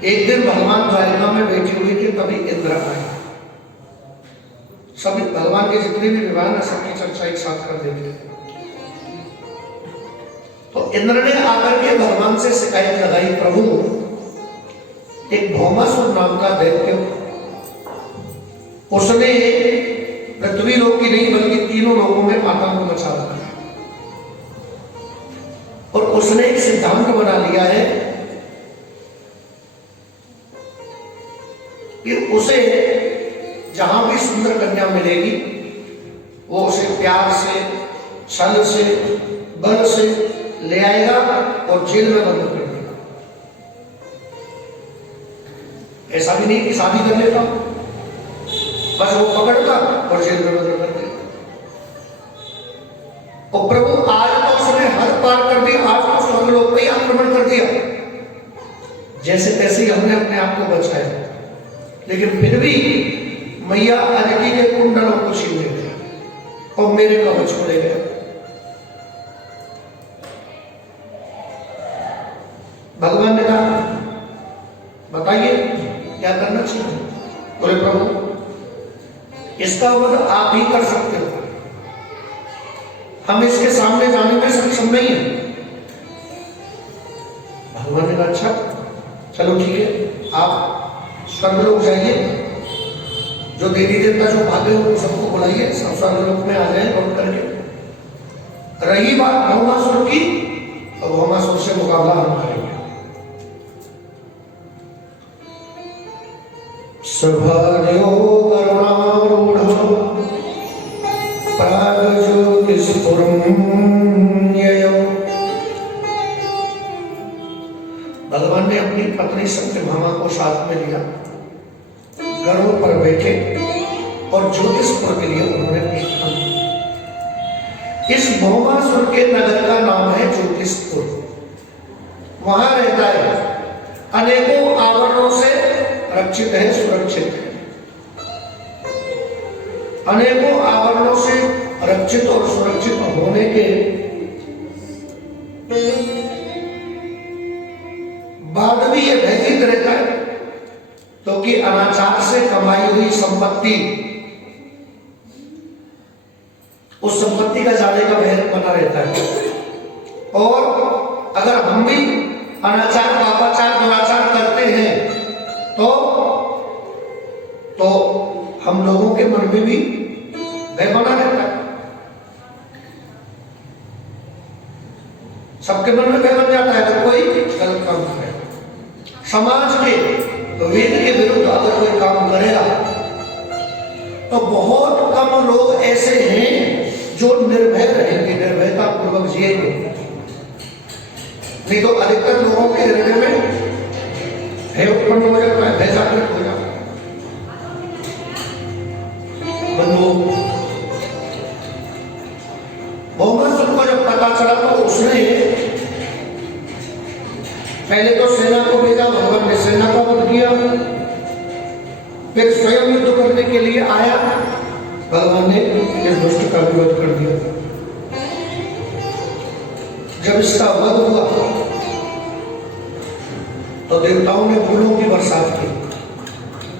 एक दिन भगवान द्वारिका में बैठे हुए थे, तभी इंद्र आए। सभी भगवान के जितने भी विवाह है सबकी चर्चा एक साथ कर देंगे। तो इंद्र ने आकर के भगवान से शिकायत लगाई, प्रभु एक भौमासुर नाम का दैत्य, उसने पृथ्वी लोक की नहीं बल्कि तीनों लोकों में आतंक मचा रखा है, और उसने एक सिद्धांत बना लिया है कि उसे जहां भी सुंदर कन्या मिलेगी वो उसे प्यार से, छल से, बल से ले आएगा और जेल में बंद कर देगा। ऐसा भी नहीं कि शादी कर लेता, बस वो पकड़ता और जेल में बंद कर देगा। और प्रभु आज तो उसने हद पार कर दी, आज तो स्वर्गलोक पे आक्रमण कर दिया, जैसे तैसे ही हमने अपने आप को बचाया, लेकिन फिर भी मैया अदिति के कुंडलों को छीन ले गया और मेरे कवच को ले गया। भगवान ने कहा बताइए क्या करना चाहिए। बोले प्रभु इसका वध आप ही कर सकते हो, हम इसके सामने जाने में सक्षम नहीं है। भगवान ने कहा अच्छा चलो ठीक है, आप स्वर्गलोक जाइए, जो देवी देवता जो भागे हो सबको बुलाइए, सब स्वर्गलोक में आ जाए लौट करके। रही बात भौमासुर की, तो भौमासुर से मुकाबला हम करेंगे। सभार्यो करुणारूढ़ भगवान ने अपनी पत्नी सत्यभामा को साथ में लिया, गरुड़ पर बैठे और ज्योतिषपुर के लिए उन्होंने प्रस्थान किया। इस भौमासुर के नगर का नाम है ज्योतिषपुर। वहां रहता है, अनेकों आवरणों से रक्षित है, सुरक्षित है, अनेकों आवरणों से रक्षित और सुरक्षित होने के बाद भी ये भयभीत रहता है, क्योंकि अनाचार से कमाई हुई संपत्ति, उस संपत्ति का जाने का भय बना रहता है। और अगर हम भी अनाचार, पापाचार, दुराचार करते हैं तो हम लोगों के मन में भी भय बना रहता है, सबके मन में भय बन जाता है अगर कोई गलत काम करे। समाज के वेद के विरुद्ध अगर कोई काम करेगा तो बहुत कम लोग ऐसे हैं जो निर्भय रहेंगे, निर्भयता पूर्वक जिएंगे, नहीं तो अधिकतर लोगों के हृदय में भय उत्पन्न हो जाता है, भय जागृत हो जाता है। भौमासुर को जब पता चला तो उसने पहले तो सेना को भेजा, भगवान ने सेना का वध किया, फिर स्वयं युद्ध करने के लिए आया, भगवान ने इस दुष्ट का विरोध कर दिया। जब इसका वध हुआ तो देवताओं ने फूलों की बरसात की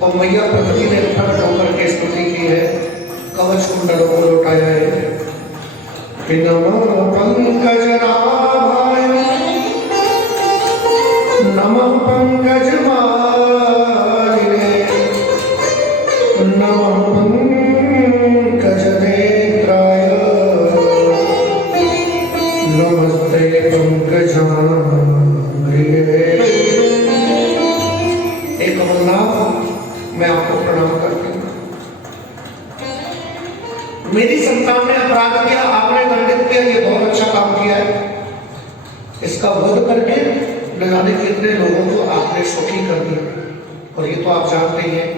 और मैया प्रकृति ने प्रकट होकर के स्तुति की है, कवच कुंडलों को लौटाया है। नमः पंकजनाभाय नमः पंकजमालिने नमः पंकजनेत्राय नमस्ते पंकजांघ्रिये। एक कमलनाथ मैं आपको प्रणाम करती हूँ। मेरी संतान ने अपराध किया, आपने दंडित किया, ये बहुत अच्छा काम किया है। इसका वध करके न जाने कितने लोगों को आपने सुखी कर दिया। और ये तो आप जानते हैं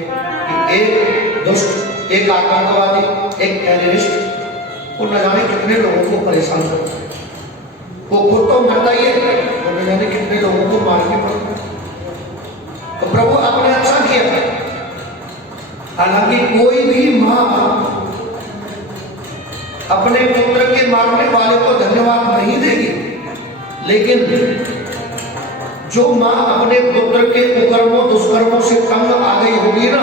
कि एक दुष्ट, एक आतंकवादी, एक टेररिस्ट, वो न जाने कितने लोगों को परेशान करता है। वो खुद तो मरता ही है और न जाने कितने लोगों को मार के पड़ता है। तो प्रभु आपने अच्छा किया। हालांकि कोई भी माँ अपने पुत्र के मारने वाले को धन्यवाद नहीं देगी, लेकिन जो माँ अपने पुत्र के कुकर्मों दुष्कर्मों से तंग आ गई होगी ना,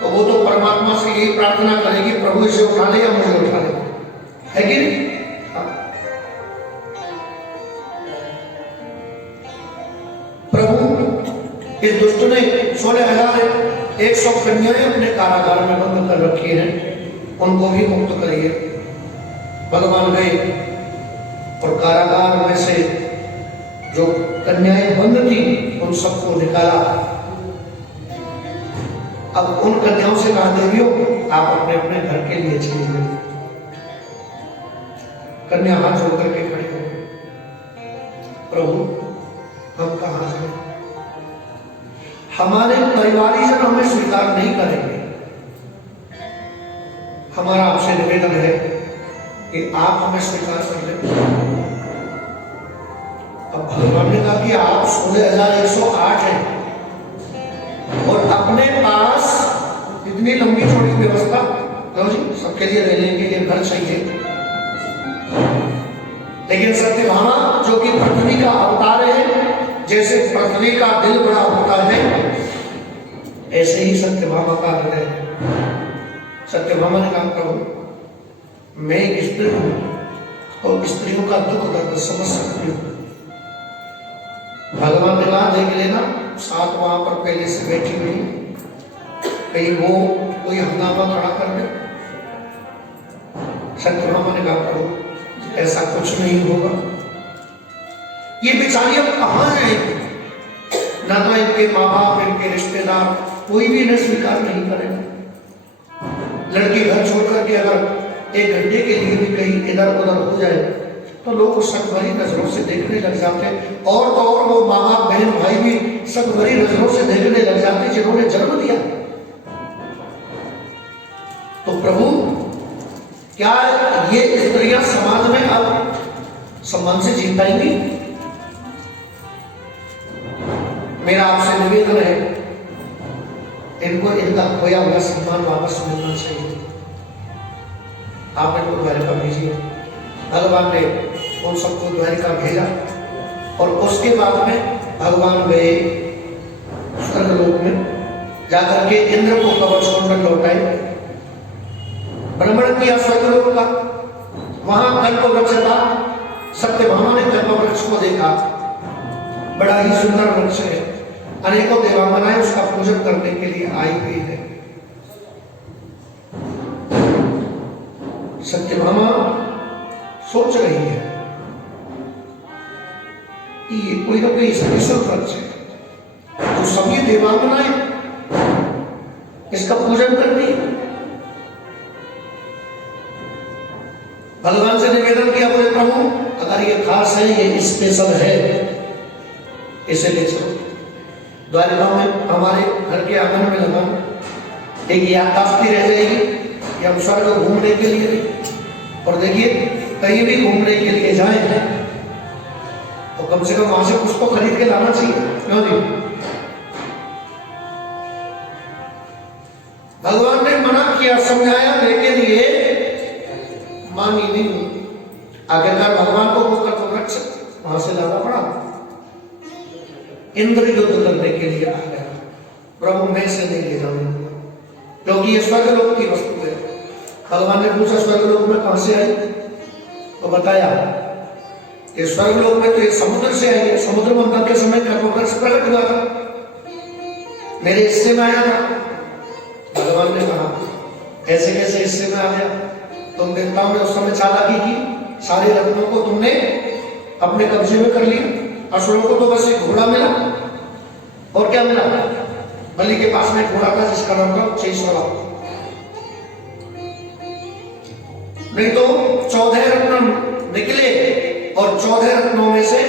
तो वो तो परमात्मा से यही प्रार्थना करेगी, प्रभु इसे उठा ले या मुझे उठा ले, है कि नहीं? प्रभु इस दुष्ट ने 16,100 कन्याएं अपने कारागार में बंद कर रखी हैं, उनको भी मुक्त करिए। भगवान गए और कारागार में से जो कन्याएं बंद थी उन सबको निकाला। अब उन कन्याओं से कहा, देवियों आप अपने अपने घर के लिए चली गई। कन्या हाथ जोड़ करके खड़ी हो गई, प्रभु हम कहां हैं? हमारे परिवारीजन हमें स्वीकार नहीं करेंगे। हमारा आपसे निवेदन है कि आप हमें स्वीकार कर लें। अब भगवान ने कहा कि आप 16,108 हैं और अपने पास इतनी लंबी चौड़ी व्यवस्था, लो जी सबके लिए रहने के लिए घर चाहिए। लेकिन सत्यभामा जो कि पृथ्वी का अवतार है, जैसे पृथ्वी का दिल बड़ा होता है ऐसे ही सत्यभामा का हृदय है। सत्यभामा ने कहा, प्रभु मैं एक स्त्री हूं और स्त्रियों का दुख दर्द समझ सकती हूँ। भगवान ने कहा, देख लेना साथ वहां पर पहले से बैठी हुई, कहीं वो कोई हंगामा खड़ा कर दे। सत्यभामा ने कहा, प्रभु ऐसा कुछ नहीं होगा। ये बेचारी अब कहां जाएगी? ना तो इनके माँ बाप, इनके रिश्तेदार कोई भी इन्हें स्वीकार नहीं करेगा। लड़की घर छोड़कर के अगर 1 घंटे के लिए भी कहीं इधर उधर हो जाए तो लोग शक भरी नजरों से देखने लग जाते हैं, और तो और वो माँ बाप बहन भाई भी शक भरी नजरों से देखने लग जाते हैं जिन्होंने जन्म दिया। तो प्रभु क्या ये स्त्रियां समाज में अब सम्मान से जी पाएंगी? मेरा आपसे निवेदन है, इनको इनका खोया हुआ सम्मान वापस मिलना चाहिए। आप इनको द्वारिका भेजिए। भगवान ने उन सबको द्वारिका भेजा और उसके बाद में भगवान गए स्वर्गलोक में, जाकर के इंद्र को कवच कुंडल लौटाए, भ्रमण किया स्वर्गलोक का। वहां कल्प वृक्ष था। सत्यभामा ने कल्प वृक्ष को देखा, बड़ा ही सुंदर वृक्ष है, अनेकों देवांगनाएं उसका पूजन करने के लिए आई हुई है। सत्यभामा सोच रही है कि ये कोई ना कोई स्पेशल वृक्ष है तो सभी देवांगनाएं इसका पूजन करती है। भगवान से निवेदन किया, बोले प्रभु अगर ये खास है, ये स्पेशल है, इसे ले चलो द्वारिका में, हमारे घर के आंगन में लगाना। एक याददाश्ती रह जाएगी कि हम स्वर्ग घूमने के लिए, और देखिए कहीं भी घूमने के लिए जाए तो कम से कम वहां से कुछ तो खरीद के लाना चाहिए, क्यों नहीं? भगवान ने मना किया, समझाया, लेकिन ये मानी नहीं। आखिरकार भगवान को वो कल्पवृक्ष वहां से लाना पड़ा। इंद्र युद्ध करने के लिए आ गया, प्रभु मैं से नहीं ले जाऊंगा क्योंकि ये स्वर्गलोक की वस्तु है। भगवान ने पूछा स्वर्गलोक में कहां से आई, तो बताया कि स्वर्गलोक में तो ये समुद्र से आई है। समुद्र मंथन के समय कल्पवृक्ष प्रकट हुआ था, मेरे हिस्से में आया था। भगवान ने कहा ऐसे कैसे हिस्से में आ गया? तुम देवताओं ने उस समय चालाकी की, सारे रत्नों को तुमने अपने कब्जे में कर लिया। असुरों को तो बस एक घोड़ा मिला, और क्या मिला? बलि के पास में एक घोड़ा था जिसका नाम था चेशवा। नहीं तो 14 रत्न निकले, और 14 रत्नों में से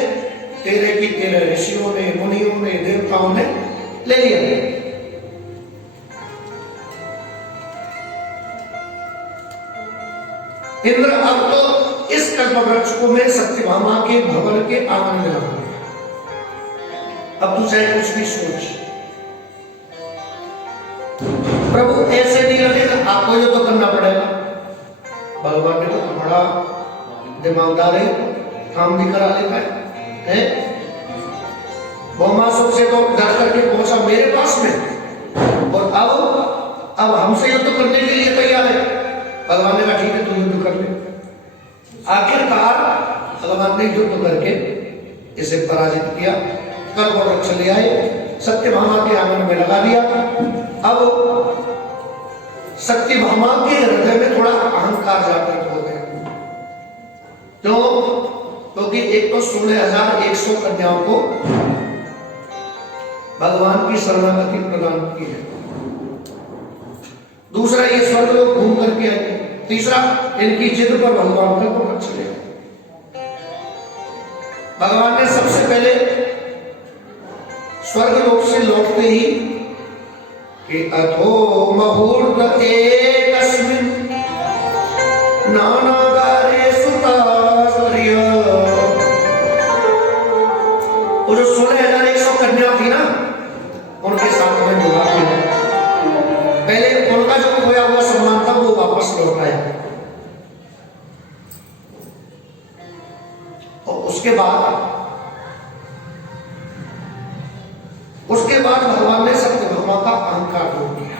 13 की 13 ऋषियों ने, मुनियों ने, देवताओं ने ले लिया। इंद्र अब तो इस कल्पवृक्ष को मैं सत्यभामा के भवन के आंगन में लगाऊंगा। अब तू चाहे कुछ भी सोच, प्रभु ऐसे नहीं लगेगा, आपको ये तो करना पड़ेगा। भगवान ने तो बड़ा दिमागदार है, काम भी करा लेता है? भौमासुर से तो डर करके पहुंचा मेरे पास में, और अब हमसे युद्ध करने के लिए तैयार है। भगवान ने कहा ठीक है, तू युद्ध कर ले। आखिरकार भगवान ने युद्ध करके इसे पराजित किया, कर वृक्ष ले आए, सत्यभामा के आंगन में लगा दिया। अब सत्यभामा के हृदय में थोड़ा अहंकार जागृत हो गया, क्योंकि एक तो 16,100 कन्याओं को भगवान की शरणागति प्रदान की है, दूसरा ये स्वर्ग लोग घूम करके आए, तीसरा इनकी जिद पर भगवान का तो रक्ष लिया। भगवान ने सबसे पहले स्वर्ग लोक से लौटते ही कि अथो मुहूर्त एकस्मिन् नानागारेषु तास्त्रिय, वो जो 16,100 कन्या थी ना, उनके साथ में विवाह किया। पहले उनका जो खोया हुआ सम्मान था वो वापस लौट आया, और उसके बाद भगवान ने सत्यभामा का अहंकार तोड़ दिया।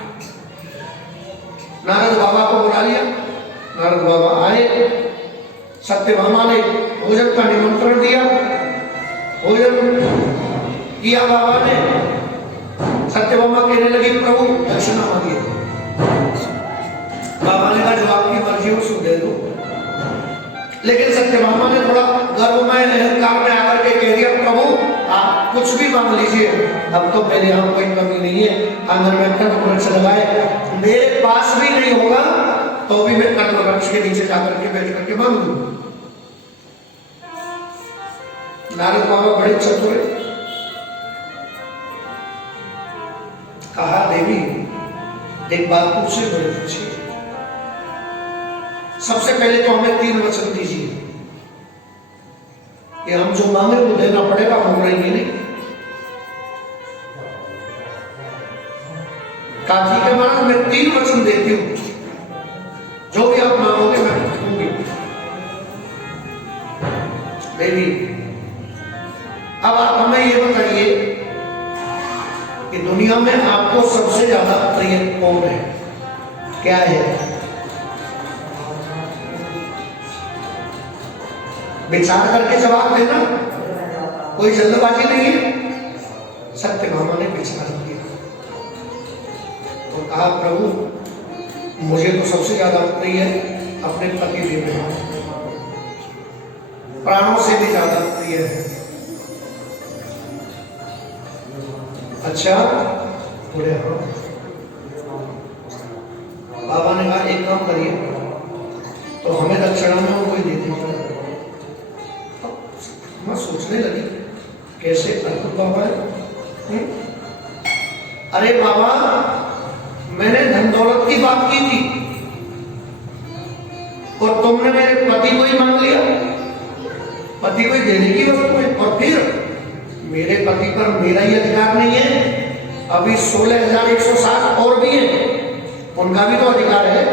नारद बाबा को बुला लिया, नारद बाबा आए, सत्यभामा ने भोजन का निमंत्रण दिया, भोजन किया बाबा ने। सत्यभामा कहने लगी प्रभु दक्षिणा मांगिए। बाबा ने कहा जो आपकी मर्जी हो सो दे दो, लेकिन सत्यभामा ने थोड़ा गर्व में अहंकार में आकर के कह दिया प्रभु आप कुछ भी मांग लीजिए, अब तो मेरे यहाँ कोई कमी नहीं है, आंगन में कल्प वृक्ष लगाए, मेरे पास भी नहीं होगा तो भी मैं कल्प वृक्ष के नीचे जाकर के बैठ करके मांग लूं। नारद बाबा बड़े चतुर, कहा देवी एक बात पूछे, बड़े पूछिए। सबसे पहले तो हमें 3 वचन दीजिए कि हम जो मांगे वो देना पड़ेगा, हम रहेंगे नहीं। कहा ठीक है महाराज, मैं 3 वचन देती हूं, जो भी आप मांगोगे मैं दूंगी। देवी अब आप हमें ये बताइए कि दुनिया में आपको सबसे ज्यादा प्रिय कौन है, क्या है? विचार करके जवाब देना, कोई जल्दबाजी नहीं है। सत्यभामा ने विचार किया और कहा प्रभु मुझे तो सबसे ज्यादा प्रिय है अपने पति देव, प्राणों से भी ज्यादा प्रिय है। अच्छा बोले हाँ। बाबा ने कहा एक काम करिए, तो हमें दक्षिणा में वो कोई दे दीजिए। मैं सोचने लगी कैसे अद्भुत बाबा है। अरे बाबा मैंने धन दौलत की बात की थी और तुमने मेरे पति को ही मांग लिया, पति को ही देने की वस्तु है, और फिर मेरे पति पर मेरा ही अधिकार नहीं है, अभी 16,160 और भी हैं, उनका भी तो अधिकार है।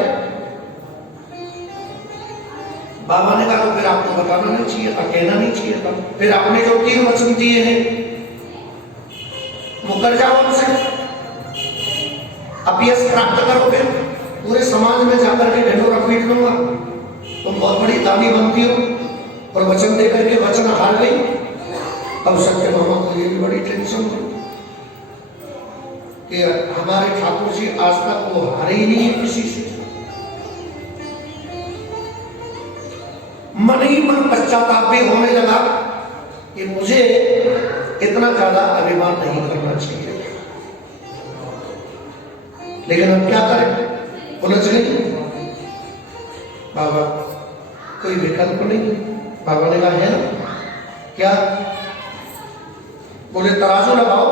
बाबा ने कहा तो फिर आपको बताना नहीं चाहिए था, कहना नहीं चाहिए था, फिर आपने जो 3 वचन दिए हैं मुकर जाओ उनसे, अपयश प्राप्त करोगे, पूरे समाज में जाकर के ढिंढोरा पीट लूंगा, तुम बहुत बड़ी दानी बनती हो, और वचन देकर के वचन हार गई। अब सत्यभामा को ये भी बड़ी टेंशन हुई कि हमारे ठाकुर जी आज तक वो हारे ही नहीं है किसी से। मन ही मन पश्चाताप भी होने लगा कि मुझे इतना ज्यादा अभिमान नहीं करना चाहिए, लेकिन अब क्या करें, उलझ गई। बाबा कोई विकल्प नहीं। बाबा ने कहा है ना क्या? बोले तराजू लगाओ,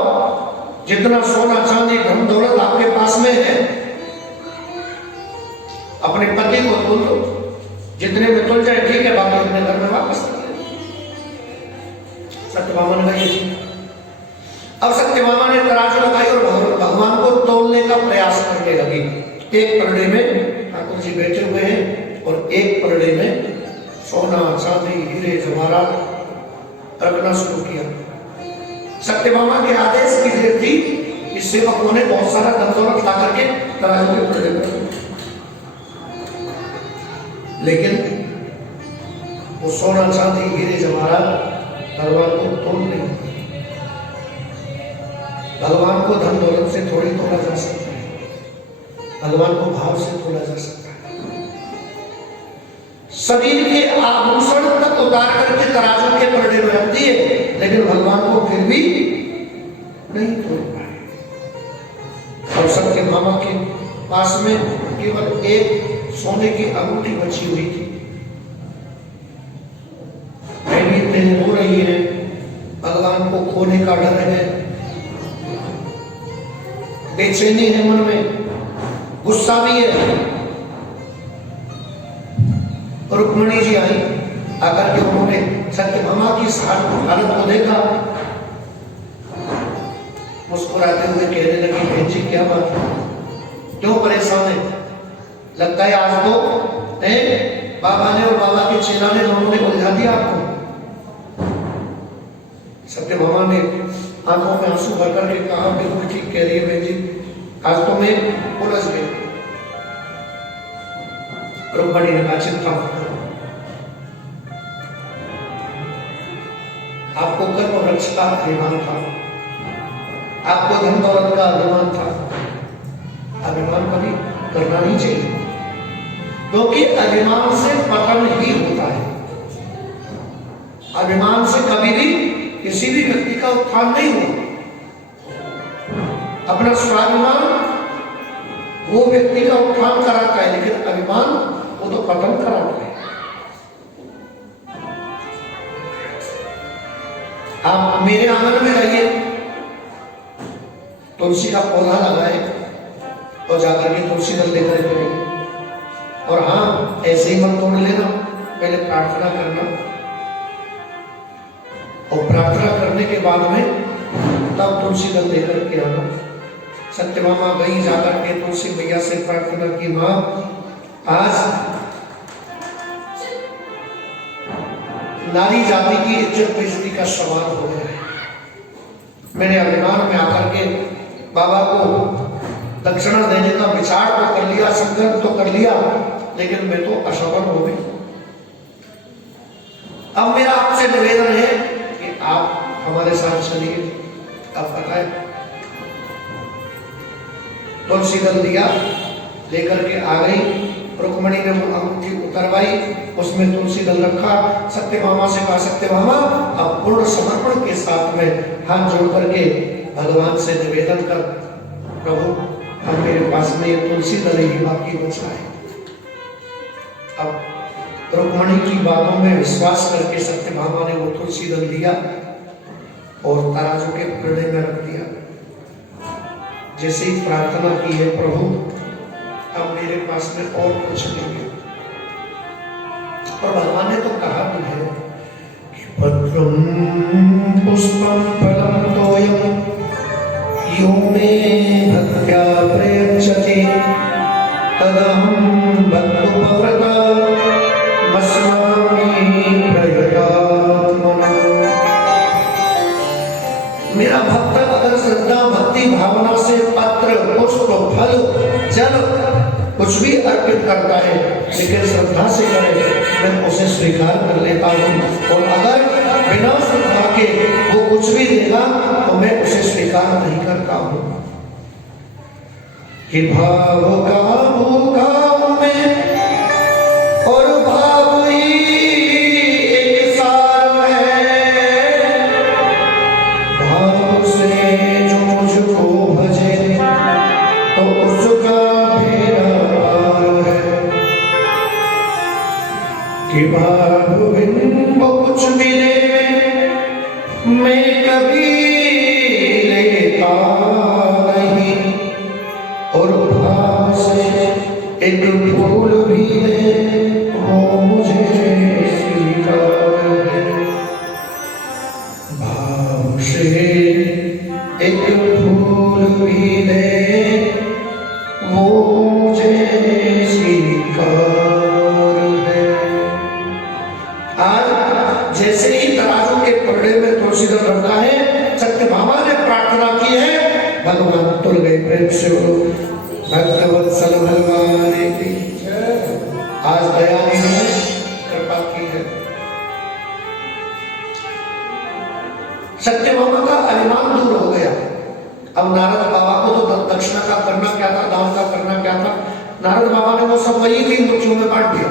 जितना सोना चांदी धन दौलत आपके पास में है अपने पति को तोल दो, जितने में तुल जाए ठीक है, बाकी अपने घर में वापस कर दे। सत्यभामा ने कहा। अब सत्यभामा ने तराजू लगाई और भगवान को तोलने का प्रयास करने लगी। एक परड़े में ठाकुर जी बैठे हुए हैं और एक परड़े में सोना चांदी हीरे जवाहरात रखना शुरू किया। सत्यभामा के आदेश की देर थी कि सेवकों ने बहुत सारा धन दौलत ला करके तराजू के पलड़े में, लेकिन वो सोना चांदी हीरे जवाहरात भगवान को तोड़ नहीं। भगवान को धन दौलत से थोड़ी तोड़ा जा सकता है, भगवान को भाव से तोड़ा जा सकता है। शरीर के आभूषण तक उतार करके तराजू के पलड़े में रख दिए, लेकिन भगवान को फिर भी नहीं तोड़ पाए। और सत्यभामा के पास में केवल एक सोने की अंगूठी बची हुई थी। हो रही है, भगवान को खोने का डर है, बेचैनी है मन में, गुस्सा भी है। रुक्मिणी जी आई, आकर के उन्होंने सत्यभामा की हालत को देखा, मुस्कुराते हुए कहने लगी, बहन जी क्या बात है, क्यों परेशान है? लगता है आज तो बाबा ने और बाबा के चेला ने दोनों ने उलझा दिया आपको। सत्यभामा ने आंखों में आंसू भर करके कहा, बिल्कुल ठीक कह रही है बहन जी, आज तो मैं उलझ गई। रुक्मिणी ने कहा, चिंता मत करो, आपको कर्म वृक्ष का अभिमान था, आपको धन दौलत का अभिमान था। अभिमान कभी करना नहीं चाहिए, क्योंकि अभिमान से पतन ही होता है। अभिमान से कभी भी किसी भी व्यक्ति का उत्थान नहीं हुआ। अपना स्वाभिमान वो व्यक्ति का उत्थान कराता है, लेकिन अभिमान वो तो पतन कराता है। आप मेरे आंगन में रहिए, तुलसी का पौधा लगाए और जाकर के तुलसी दल लेकर के, और हाँ ऐसे ही मत तोड़ लेना, पहले प्रार्थना करना, और प्रार्थना करने के बाद में तब तुलसी दल लेकर के आना। सत्यभामा गई, जाकर के तुलसी मैया से प्रार्थना की, मां आज नारी जाति की इज्जत बेइज्जती का सवाल हो गया है। मैंने अभिमान में आकर के बाबा को दक्षिणा देने का विचार तो कर लिया, संकल्प तो कर लिया, लेकिन मैं तो असफल हो गई। अब मेरा आपसे निवेदन है कि आप हमारे साथ चलिए। अब बताए तुलसी दल दिया, लेकर के आ गई। रुक्मिणी ने वो अंगूठी उतरवाई, उसमें तुलसी दल रखा। सत्यभामा से कहा, सत्यभामा अब पूर्ण समर्पण के साथ में हाथ जोड़ करके भगवान से निवेदन कर, प्रभु अब मेरे पास में ये तुलसी दल ही बाकी बचा है। अब रुक्मिणी की बातों में विश्वास करके सत्यभामा ने वो तुलसी दल लिया और तराजू के पलड़े में रख दिया। जैसे ही प्रार्थना की है, प्रभु अब मेरे पास में और कुछ नहीं है। और भगवान ने तो कहा भी है कि पत्रम पुष्पम फलम तोयम यो मे भक्त्या प्रयच्छति तदहं भक्तोपव्रता मस्मामि प्रयतात्मना। मेरा भक्त अगर श्रद्धा भक्ति भावना से पत्र पुष्प फल जल कुछ भी अर्पित करता है, लेकिन श्रद्धा से करे, मैं उसे स्वीकार कर लेता हूँ। और अगर बिना श्रद्धा के वो कुछ भी देगा तो मैं उसे स्वीकार नहीं करता हूँ। कि भाव का भूखा मैं और भाव ही एक सार है, भाव से जो मुझको भजे तो उसका कि भाव बिन कुछ मिले मैं कभी लेता नहीं, और भाव से एक फूल भी दे वो मुझे स्वीकार है। भाव से एक फूल भी दे वो मुझे स्वीकार। जैसे ही तराजू के पलड़े में तुलसी दल रखा है, सत्यभामा भगवान तुल गए। प्रेम से बोलो भक्तवत्सल भगवान की आज दया ने कृपा की है। सत्यभामा का अभिमान दूर हो गया। अब नारद बाबा को तो दक्षिणा का करना क्या था, दान का करना क्या था, नारद बाबा ने वो सब वही 3 बच्चों में बांट दिया।